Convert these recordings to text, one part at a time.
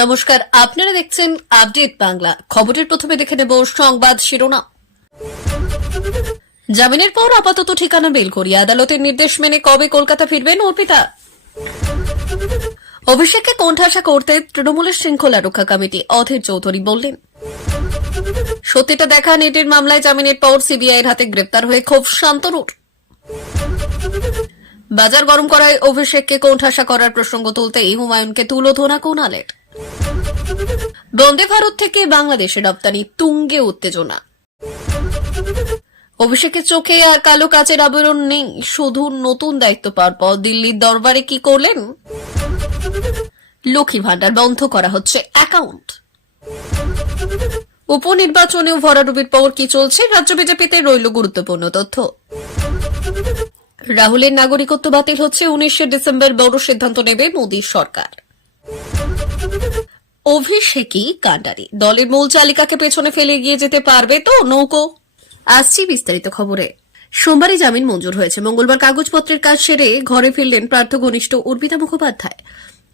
নমস্কার, আপনারা দেখছেন আপডেট বাংলা। খবরের প্রথমে দেখে নেব সংবাদ শিরোনাম। জামিনের পর আপাতত ঠিকানা বেলঘরিয়া, আদালতের নির্দেশ মেনে কবে কলকাতা ফিরবেন অর্পিতা? অভিষেককে কোণঠাসা করতে তৃণমূলের শৃঙ্খলা রক্ষা কমিটি, অধীর চৌধুরী বললেন। সত্যিটা দেখান, ইডির মামলায় জামিনের পর সিবিআইয়ের হাতে গ্রেপ্তার হয়ে ক্ষোভ শান্তনুর। বাজার গরম করায় অভিষেককে কোণঠাসা করার প্রসঙ্গ তুলতেই হুমায়ুনকে তুলোধনা কুণালের। বন্দে ভারত থেকে বাংলাদেশে রপ্তানি তুঙ্গে উত্তেজনা। অভিষেকের চোখে আর কালো কাচের আবরণ নেই, শুধু নতুন দায়িত্ব পাওয়ার পর দিল্লির দরবারে কি করলেন? লক্ষ্মী ভাণ্ডার বন্ধ করা হচ্ছে অ্যাকাউন্ট। উপনির্বাচনেও ভরাডুবির পর কি চলছে, রাজ্য বিজেপিতে রইল গুরুত্বপূর্ণ তথ্য। রাহুলের নাগরিকত্ব বাতিল হচ্ছে, 19 ডিসেম্বর বড় সিদ্ধান্ত নেবে মোদী সরকার। অভিষেকই কাণ্ডারি, দলের মূল চালিকাকে পেছনে ফেলে এগিয়ে যেতে পারবে তো নৌকো? আসছি বিস্তারিত খবরে। সোমবারই জামিন মঞ্জুর হয়েছে। মঙ্গলবার কাগজপত্রের কাজ সেরে ঘরে ফিরলেন প্রার্থ ঘনিষ্ঠ অর্পিতা মুখোপাধ্যায়।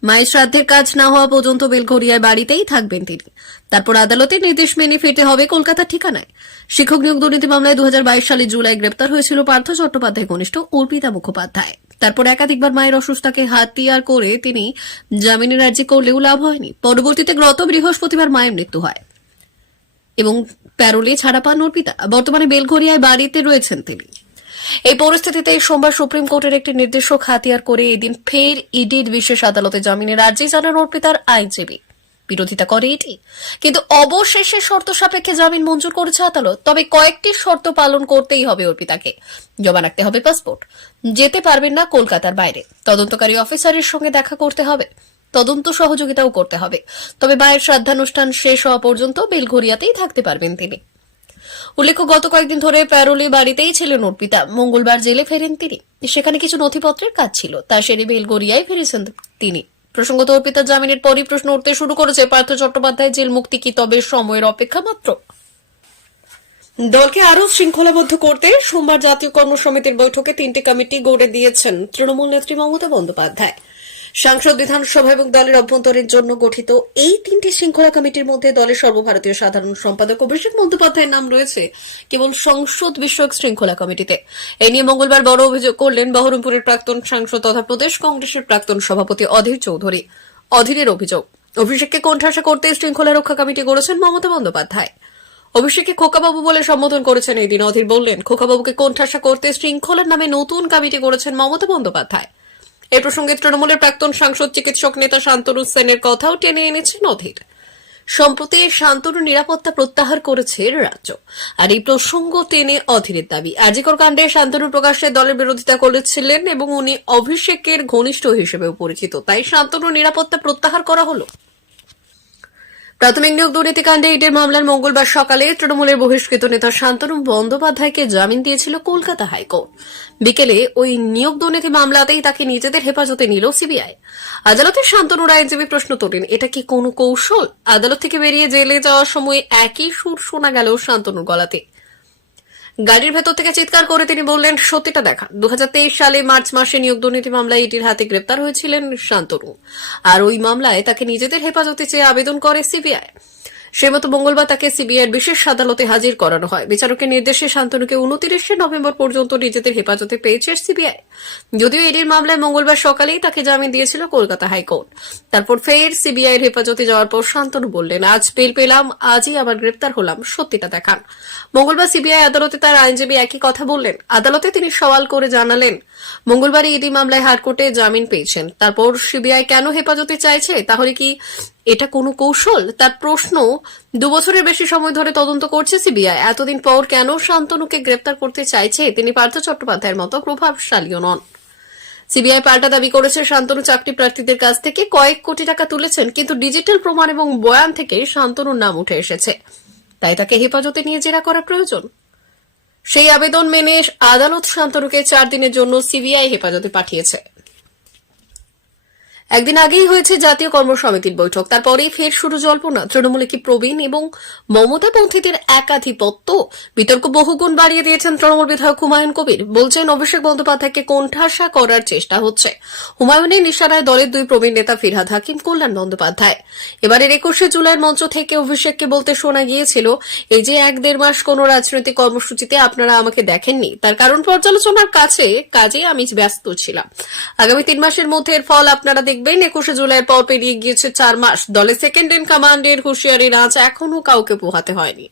মায়ের শ্রাদ্ধের কাজ না হওয়া পর্যন্ত বেলঘরিয়ার বাড়িতেই থাকবেন তিনি। তারপর আদালতের নির্দেশ মেনে ফিরতে হবে কলকাতার ঠিকানায়। শিক্ষক নিয়োগ দুর্নীতি মামলায় 2022 সালে জুলাই গ্রেপ্তার হয়েছিল পার্থ চট্টোপাধ্যায় ঘনিষ্ঠ অর্পিতা মুখোপাধ্যায়। তারপর একাধিকবার মায়ের অসুস্থতাকে হাতিয়ার করে তিনি জামিনের আর্জি করলেও লাভ হয়নি। পরবর্তীতে গত বৃহস্পতিবার মায়ের মৃত্যু হয় এবং প্যারোলে ছাড়া পান অর্পিতা। বর্তমানে বেলঘরিয়ায় বাড়িতে রয়েছেন তিনি। এই পরিস্থিতিতে সোমবার সুপ্রিম কোর্টের একটি নির্দেশক হাতিয়ার করে এদিন ফের ইডির বিশেষ আদালতে জামিনের আর্জি জানান অর্পিতার আইনজীবী। বিরোধিতা করে এটি, কিন্তু অবশেষে শর্ত সাপেক্ষে জামিন মঞ্জুর করেছে আদালত। তবে কয়েকটি শর্ত পালন করতেই হবে অর্পিতাকে। জমা রাখতে হবে পাসপোর্ট, যেতে পারবেন না কলকাতার বাইরে, তদন্তকারী অফিসারের সঙ্গে দেখা করতে হবে, তদন্ত সহযোগিতাও করতে হবে। তবে মায়ের শ্রাদ্ধানুষ্ঠান শেষ হওয়া পর্যন্ত বেলঘরিয়াতেই থাকতে পারবেন তিনি। উল্লেখ্য, গত কয়েকদিন ধরে প্যারোলে বাড়িতেই ছিলেন অর্পিতা। মঙ্গলবার জেলে ফেরেন তিনি। সেখানে কিছু নথিপত্রের কাজ ছিল, তা সেরে বেলঘরিয়ায় ফিরেছেন তিনি। প্রসঙ্গত, অর্পিতার জামিনের পরই প্রশ্ন উঠতে শুরু করেছে পার্থ চট্টোপাধ্যায় জেল মুক্তি কি তবে সময়ের অপেক্ষা মাত্র? দলকে আরও শৃঙ্খলাবদ্ধ করতে সোমবার জাতীয় কর্মসমিতির বৈঠকে 3টি কমিটি গড়ে দিয়েছেন তৃণমূল নেত্রী মমতা বন্দ্যোপাধ্যায়। সাংসদ, বিধানসভা এবং দলের অভ্যন্তরের জন্য গঠিত এই 3টি শৃঙ্খলা কমিটির মধ্যে দলের সর্বভারতীয় সাধারণ সম্পাদক অভিষেক বন্দ্যোপাধ্যায়ের নাম রয়েছে কেবল সংসদ বিষয়ক শৃঙ্খলা কমিটিতে। এ নিয়ে মঙ্গলবার বড় অভিযোগ করলেন বহরমপুরের প্রাক্তন সাংসদ তথা প্রদেশ কংগ্রেসের প্রাক্তন সভাপতি অধীর চৌধুরী। অধীরের অভিযোগ, অভিষেককে কোণঠাসা করতে শৃঙ্খলা রক্ষা কমিটি গড়েছেন মমতা বন্দ্যোপাধ্যায়। অভিষেককে খোকাবাবু বলে সম্বোধন করেছেন এই দিন। অধীর বললেন, খোকাবাবুকে কোণঠাসা করতে শৃঙ্খলার নামে নতুন কমিটি গড়েছেন মমতা বন্দ্যোপাধ্যায়। এ প্রসঙ্গে তৃণমূলের প্রাক্তন সাংসদ চিকিৎসক নেতা শান্তনু সেনের কথাও টেনে এনেছেন অধীর। সম্প্রতি শান্তনুর নিরাপত্তা প্রত্যাহার করেছে রাজ্য। আর এই প্রসঙ্গ টেনে অধীরের দাবি, আজিকর কাণ্ডে শান্তনু প্রকাশ্যে দলের বিরোধিতা করেছিলেন এবং উনি অভিষেকের ঘনিষ্ঠ হিসেবেও পরিচিত, তাই শান্তনুর নিরাপত্তা প্রত্যাহার করা হলো। প্রাথমিক নিয়োগ দুর্নীতিকাণ্ডে ইডির মামলার মঙ্গলবার সকালে তৃণমূলের বহিষ্কৃত নেতা শান্তনু বন্দ্যোপাধ্যায়কে জামিন দিয়েছিল কলকাতা হাইকোর্ট। বিকেলে ওই নিয়োগ দুর্নীতি মামলাতেই তাকে নিজেদের হেফাজতে নিল সিবিআই। আদালতের শান্তনুর আইনজীবী প্রশ্ন তোলেন, এটা কি কোনো কৌশল? আদালত থেকে বেরিয়ে জেলে যাওয়ার সময় একই সুর শোনা গেল শান্তনুর গলাতে। গাড়ির ভেতর থেকে চিৎকার করে তিনি বললেন, সত্যিটা দেখান। 2023 সালে মার্চ মাসে নিয়োগ দুর্নীতি মামলায় ইডির হাতে গ্রেপ্তার হয়েছিলেন শান্তনু। আর ওই মামলায় তাকে নিজেদের হেফাজতে চেয়ে আবেদন করে সিবিআই। সে মতো মঙ্গলবার তাকে সিবিআইয়ের বিশেষ আদালতে হাজির করানো হয়। বিচারকের নির্দেশে শান্তনুকে 29 নভেম্বর পর্যন্ত নিজেদের হেফাজতে পেয়েছে সিবিআই। যদিও ইডির মামলায় মঙ্গলবার সকালেই তাকে জামিন দিয়েছিল কলকাতা হাইকোর্ট। তারপর ফের সিবিআইয়ের হেফাজতে যাওয়ার পর শান্তনু বললেন, আজ বেল পেলাম, আজই আবার গ্রেপ্তার হলাম, সত্যিটা দেখান। মঙ্গলবার সিবিআই আদালতে তার আইনজীবী একই কথা বললেন। আদালতে তিনি সওয়াল করে জানালেন, মঙ্গলবার ইডি মামলায় হাইকোর্টে জামিন পেয়েছেন, তারপর সিবিআই কেন হেফাজতে চাইছে? তাহলে কি এটা কোনো কৌশল? তার প্রশ্ন, 2 বছরের বেশি সময় ধরে তদন্ত করছে সিবিআই, এতদিন পর কেন শান্তনুকে গ্রেপ্তার করতে চাইছে? তিনি পার্থ চট্টোপাধ্যায়ের মতো প্রভাবশালীও নন। সিবিআই পাল্টা দাবি করেছে, শান্তনু চাকরি প্রার্থীদের কাছ থেকে কয়েক কোটি টাকা তুলেছেন, কিন্তু ডিজিটাল প্রমাণ এবং বয়ান থেকে শান্তনুর নাম উঠে এসেছে, তাই তাকে হেফাজতে নিয়ে জেরা করা প্রয়োজন। সেই আবেদন মেনে আদালত শান্তনুকে 4 দিনের জন্য সিবিআই হেফাজতে পাঠিয়েছে। একদিন আগেই হয়েছে জাতীয় কর্মসমিতির বৈঠক, তারপরেই ফের শুরু জল্পনা তৃণমূলে কি প্রবীণ এবং মমতাপন্থীদের একাধিপত্য। বিতর্ক বহুগুণ বাড়িয়ে দিয়েছেন তৃণমূল বিধায়ক হুমায়ুন কবির। বলছেন অভিষেক বন্দ্যোপাধ্যায়কে কোণঠাসা করার চেষ্টা হচ্ছে। হুমায়ুনের নিশানায় দলের দুই প্রবীণ নেতা ফিরহাদ হাকিম, কল্যাণ বন্দ্যোপাধ্যায়। এবারের 21শে জুলাইয়ের মঞ্চ থেকে অভিষেককে বলতে শোনা গিয়েছিল, এই যে 1-1.5 মাস কোন রাজনৈতিক কর্মসূচিতে আপনারা আমাকে দেখেননি, তার কারণ পর্যালোচনার কাজে আমি ব্যস্ত ছিলাম। আগামী 3 মাসের মধ্যে এর ফল আপনারা দেখবেন। 21শে জুলাইয়ের পর পেরিয়ে গিয়েছে 4 মাস। দলে সেকেন্ড ইন কমান্ডের হুঁশিয়ারির আঁচ এখনো কাউকে পোহাতে হয়নি।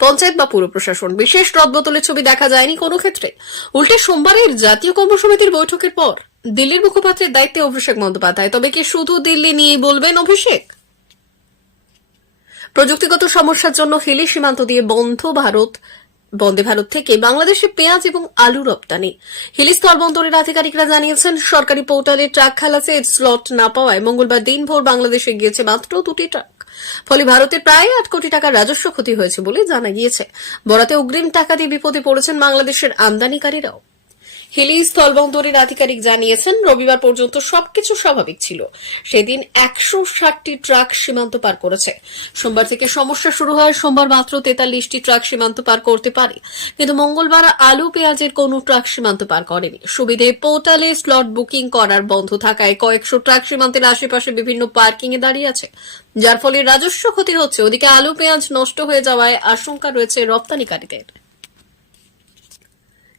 পঞ্চায়েত বা পুর প্রশাসন বিশেষ রদবদলের ছবি দেখা যায়নি কোনো ক্ষেত্রে। উল্টে সোমবারের জাতীয় কর্মসমিতির বৈঠকের পর দিল্লির মুখপাত্রের দায়িত্বে অভিষেক বন্দ্যোপাধ্যায়। তবে কি শুধু দিল্লি নিয়েই বলবেন অভিষেক? প্রযুক্তিগত সমস্যার জন্য হিলি সীমান্ত দিয়ে বন্দে ভারত থেকে বাংলাদেশে পেঁয়াজ এবং আলু রপ্তানি। হিলি স্থলবন্দরের আধিকারিকরা জানিয়েছেন, সরকারি পোর্টালে ট্রাক খালাসে স্লট না পাওয়ায় মঙ্গলবার দিনভর বাংলাদেশে গিয়েছে মাত্র 2টি ট্রাক। ফলে ভারতের প্রায় 8 কোটি টাকার রাজস্ব ক্ষতি হয়েছে বলে জানা গিয়েছে। বরাতে অগ্রিম টাকা দিয়ে বিপদে পড়েছেন বাংলাদেশের আমদানিকারীরাও। হিলি স্থলবন্দরের আধিকারিক জানিয়েছেন, রবিবার পর্যন্ত সবকিছু স্বাভাবিক ছিল। সেদিন 160টি ট্রাক সীমান্ত পার করেছে। সোমবার থেকে সমস্যা শুরু হয়। সোমবার মাত্র 43টি ট্রাক সীমান্ত পার করতে পারে, কিন্তু মঙ্গলবার আলু পেঁয়াজের কোনো ট্রাক সীমান্ত পার করেনি। সুবিধে পোর্টালে স্লট বুকিং করার বন্ধ থাকায় কয়েকশো ট্রাক সীমান্তের আশেপাশে বিভিন্ন পার্কিং এ দাঁড়িয়ে আছে, যার ফলে রাজস্ব ক্ষতি হচ্ছে। ওদিকে আলু পেঁয়াজ নষ্ট হয়ে যাওয়ায় আশঙ্কা রয়েছে রপ্তানিকারীদের।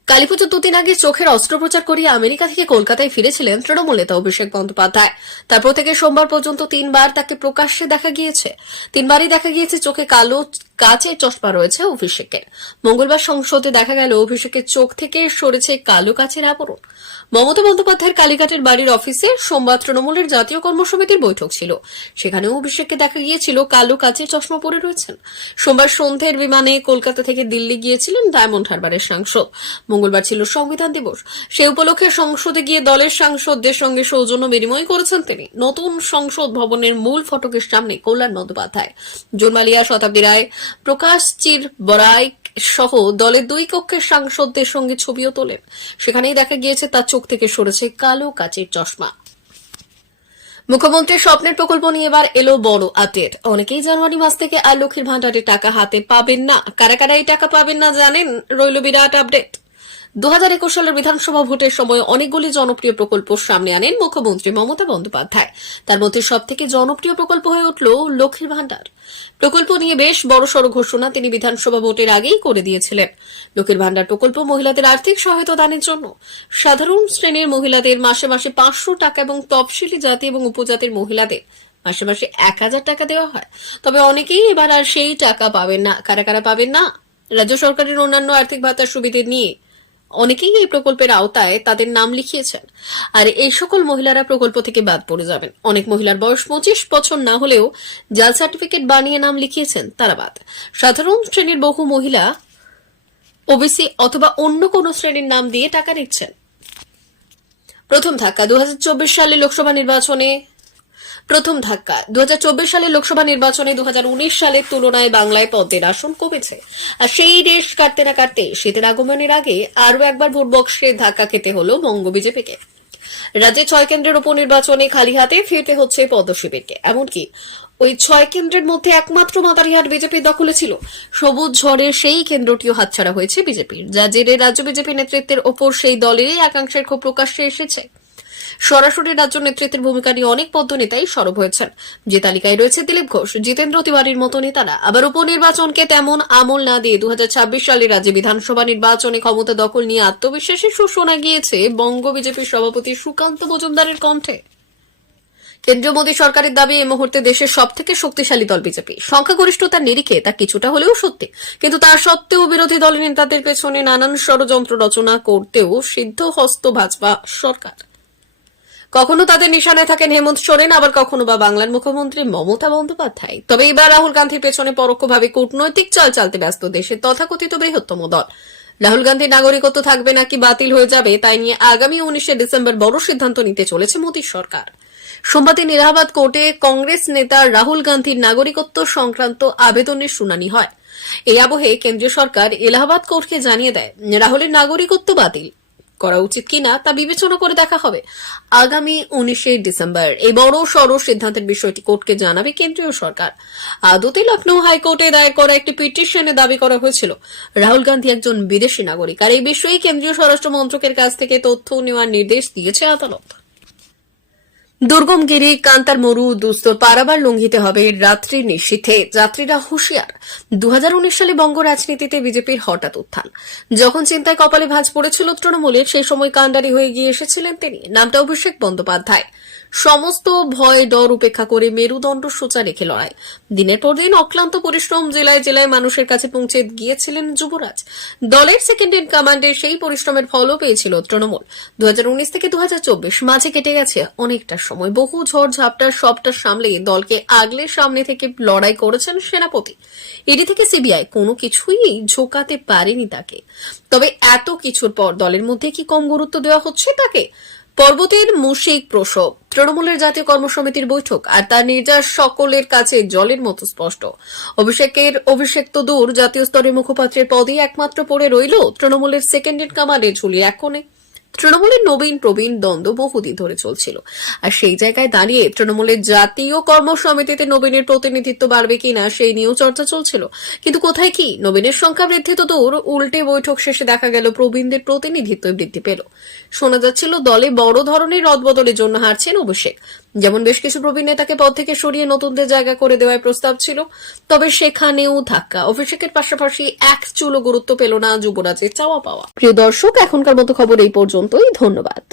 কালীপুজোর 2 দিন আগে চোখের অস্ত্রোপচার করিয়ে আমেরিকা থেকে কলকাতায় ফিরেছিলেন তৃণমূল নেতা অভিষেক বন্দ্যোপাধ্যায়। তারপর থেকে সোমবার পর্যন্ত 3 বার তাকে প্রকাশ্যে দেখা গিয়েছে। 3 বারই দেখা গিয়েছে চোখে কালো কাচের চশমা রয়েছে অভিষেকের। মঙ্গলবার সংসদে দেখা গেল অভিষেকের চোখ থেকে সরেছে কালো কাচের আবরণ। মমতা বন্দ্যোপাধ্যায়ের কালীঘাটের বাড়ির অফিসে সোমবার তৃণমূলের জাতীয় কর্মসমিতির বৈঠক ছিল। সেখানেও অভিষেককে দেখা গিয়েছিল কালো কাচের চশমা পরে রয়েছেন। সোমবার সন্ধ্যের বিমানে কলকাতা থেকে দিল্লি গিয়েছিলেন ডায়মন্ড হারবারের সাংসদ। মঙ্গলবার ছিল সংবিধান দিবস। সে উপলক্ষে সংসদে গিয়ে দলের সাংসদদের সঙ্গে সৌজন্য বিনিময় করেছেন তিনি। নতুন সংসদ ভবনের মূল ফটকের সামনে কল্যাণ বন্দ্যোপাধ্যায়, জোনমালিয়া, শতাব্দী রায়, প্রকাশ চির বরাই সহ দলের 2 কক্ষের সাংসদদের সঙ্গে ছবিও তোলেন। সেখানেই দেখা গিয়েছে তার চোখ থেকে সরেছে কালো কাচের চশমা। মুখ্যমন্ত্রীর স্বপ্নের প্রকল্প নিয়ে এবার এলো বড় আপডেট। অনেকেই জানুয়ারি মাস থেকে আর লক্ষ্মীর ভান্ডারের টাকা হাতে পাবেন না। কারা কারা এই টাকা পাবেন না জানেন? রইল বিরাট আপডেট। 2021 সালের বিধানসভা ভোটের সময় অনেকগুলি জনপ্রিয় প্রকল্প সামনে আনেন মুখ্যমন্ত্রী মমতা বন্দ্যোপাধ্যায়। তার মধ্যে সবথেকে জনপ্রিয় প্রকল্প হয়ে উঠল লক্ষ্মীর ভান্ডার। প্রকল্প নিয়ে বেশ বড়সড় ঘোষণা তিনি বিধানসভা ভোটের আগেই করে দিয়েছিলেন। লক্ষ্মীর ভান্ডার প্রকল্প মহিলাদের আর্থিক সহায়তা দানের জন্য। সাধারণ শ্রেণীর মহিলাদের মাসে মাসে 500 টাকা এবং তফসিলি জাতি এবং উপজাতির মহিলাদের মাসে মাসে 1000 টাকা দেওয়া হয়। তবে অনেকেই এবার আর সেই টাকা পাবেন না। কারা কারা পাবেন না? রাজ্য সরকারের অন্যান্য আর্থিক ভাতার সুবিধে নিয়ে অনেকেই এই প্রকল্পের আওতায় তাদের নাম লিখিয়েছেন, আর এই সকল মহিলারা প্রকল্প থেকে বাদ পড়ে যাবেন। অনেক মহিলার বয়স 25 বছর না হলেও জাল সার্টিফিকেট বানিয়ে নাম লিখিয়েছেন, তারা বাদ। সাধারণ শ্রেণীর বহু মহিলা ওবিসি অথবা অন্য কোনো শ্রেণীর নাম দিয়ে টাকা নিচ্ছেন। প্রথম ধাক্কা 2024 সালে লোকসভা নির্বাচনে 2019 সালের তুলনায় বাংলায় পদ্মের আসন কমেছে। আর সেই রেশ কাটতে না কাটতে শীতের আগমনের আগে আরও একবার ভোট বক্সে ধাক্কা খেতে হলো বঙ্গ বিজেপিকে। রাজ্যে 6 কেন্দ্রের উপনির্বাচনে খালি হাতে ফিরতে হচ্ছে পদ্ম শিবিরকে। এমনকি ওই 6 কেন্দ্রের মধ্যে একমাত্র মাদারিহাট বিজেপির দখলে ছিল। সবুজ ঝড়ের সেই কেন্দ্রটিও হাতছাড়া হয়েছে বিজেপির, যা জেরে রাজ্য বিজেপি নেতৃত্বের ওপর সেই দলেরই একাংশের ক্ষোভ প্রকাশ্যে এসেছে। সরাসরি রাজ্য নেতৃত্বের ভূমিকা নিয়ে অনেক পদ্মনেতাই সরব হয়েছেন। যে তালিকায় রয়েছে দিলীপ ঘোষ, জিতেন্দ্র তিওয়ারির মতো নেতারা। আবার উপনির্বাচনকে তেমন আমল না দিয়ে 2026 সালে রাজ্যে বিধানসভা নির্বাচনে ক্ষমতা দখল নিয়ে আত্মবিশ্বাসী সুর শোনা গিয়েছে বঙ্গ বিজেপির সভাপতি সুকান্ত মজুমদারের কণ্ঠে। কেন্দ্রীয় মোদী সরকারের দাবি, এই মুহূর্তে দেশের সবথেকে শক্তিশালী দল বিজেপি। সংখ্যাগরিষ্ঠতার নিরিখে তা কিছুটা হলেও সত্যি, কিন্তু তা সত্ত্বেও বিরোধী দলের নেতাদের পেছনে নানান ষড়যন্ত্র রচনা করতেও সিদ্ধহস্ত ভাজপা সরকার। কখনো তাদের নিশানায় থাকেন হেমন্ত সোরেন, আবার কখনো বা বাংলার মুখ্যমন্ত্রী মমতা বন্দ্যোপাধ্যায়। তবে এবার রাহুল গান্ধীর পেছনে পরোক্ষভাবে কূটনৈতিক চাল চালতে ব্যস্ত দেশের তথাকথিত বৃহত্তম দল। রাহুল গান্ধীর নাগরিকত্ব থাকবে নাকি বাতিল হয়ে যাবে তাই নিয়ে আগামী 19 ডিসেম্বর বড় সিদ্ধান্ত নিতে চলেছে মোদী সরকার। সোমবার দিন এলাহাবাদ কোর্টে কংগ্রেস নেতা রাহুল গান্ধীর নাগরিকত্ব সংক্রান্ত আবেদনের শুনানি হয়। এই আবহে কেন্দ্রীয় সরকার এলাহাবাদ কোর্টকে জানিয়ে দেয় রাহুলের নাগরিকত্ব বাতিল করা উচিত কিনা তা বিবেচনা করে দেখা হবে। আগামী 19 ডিসেম্বর এই বড় সড় সিদ্ধান্তের বিষয়টি কোর্টকে জানাবে কেন্দ্রীয় সরকার। আদতে লখনৌ হাইকোর্টে দায়ের করা একটি পিটিশনে দাবি করা হয়েছিল রাহুল গান্ধী একজন বিদেশি নাগরিক, আর এই বিষয়ে কেন্দ্রীয় স্বরাষ্ট্র মন্ত্রকের কাছ থেকে তথ্য নেওয়ার নির্দেশ দিয়েছে আদালত। দুর্গম গিরি, কান্তার মরু, দুস্তর পারাবার লঙ্ঘিতে হবে রাত্রি নিশীথে, যাত্রীরা হুঁশিয়ার। 2019 সালে বঙ্গ রাজনীতিতে বিজেপির হঠাৎ উত্থান। যখন চিন্তায় কপালে ভাঁজ পড়েছিল তৃণমূলের, সেই সময় কাণ্ডারি হয়ে গিয়ে এসেছিলেন তিনি। নামটা অভিষেক বন্দ্যোপাধ্যায়। সমস্ত ভয় ডর উপেক্ষা করে মেরুদণ্ড সোজা রেখে লড়াই। দিনের পর দিন অক্লান্ত পরিশ্রম, জেলায় জেলায় মানুষের কাছে পৌঁছে গিয়েছিলেন যুবরাজ। দলের সেকেন্ড ইন কমান্ডে সেই পরিশ্রমের ফলও পেয়েছিল তৃণমূল। 2019 থেকে 2024 মাঝে কেটে গেছে অনেকটা সময়। বহু ঝড় ঝাপটা সবটা সামলে দলকে আগলে সামনে থেকে লড়াই করেছেন সেনাপতি। ইডি থেকে সিবিআই কোনো কিছুই ঝোকাতে পারেনি তাকে। তবে এত কিছুর পর দলের মধ্যে কি কম গুরুত্ব দেওয়া হচ্ছে তাকে? পর্বতের মুশিক প্রসব, তৃণমূলের জাতীয় কর্মসমিতির বৈঠক আর তার নির্যাস সকলের কাছে জলের মতো স্পষ্ট। অভিষেক তো দূর, জাতীয় স্তরের মুখপাত্রের পদই একমাত্র পড়ে রইল তৃণমূলের সেকেন্ড ইন কমান্ডে ঝুলিয়ে এক কোণে। তৃণমূলের নবীন প্রবীণ দ্বন্দ্ব বহুদিন ধরে চলছিল, আর সেই জায়গায় দাঁড়িয়ে তৃণমূলের জাতীয় কর্মসমিতিতে নবীনের প্রতিনিধিত্ব বাড়বে কিনা সেই নিয়েও চর্চা চলছিল। কিন্তু কোথায় কি, নবীনের সংখ্যা বৃদ্ধি তো দূর, উল্টে বৈঠক শেষে দেখা গেল প্রবীণদের প্রতিনিধিত্ব বৃদ্ধি পেল। শোনা যাচ্ছিল দলে বড় ধরনের রদবদলের জন্য হারছেন অভিষেক। যেমন বেশ কিছু প্রবীণ নেতাকে পদ থেকে সরিয়ে নতুনদের জায়গা করে দেওয়ার প্রস্তাব ছিল, তবে সেখানেও ধাক্কা। অভিষেকের পাশাপাশি এক চুলো গুরুত্ব পেল না যুবরাজের চাওয়া পাওয়া। প্রিয় দর্শক, এখনকার মতো খবর এই পর্যন্তই। ধন্যবাদ।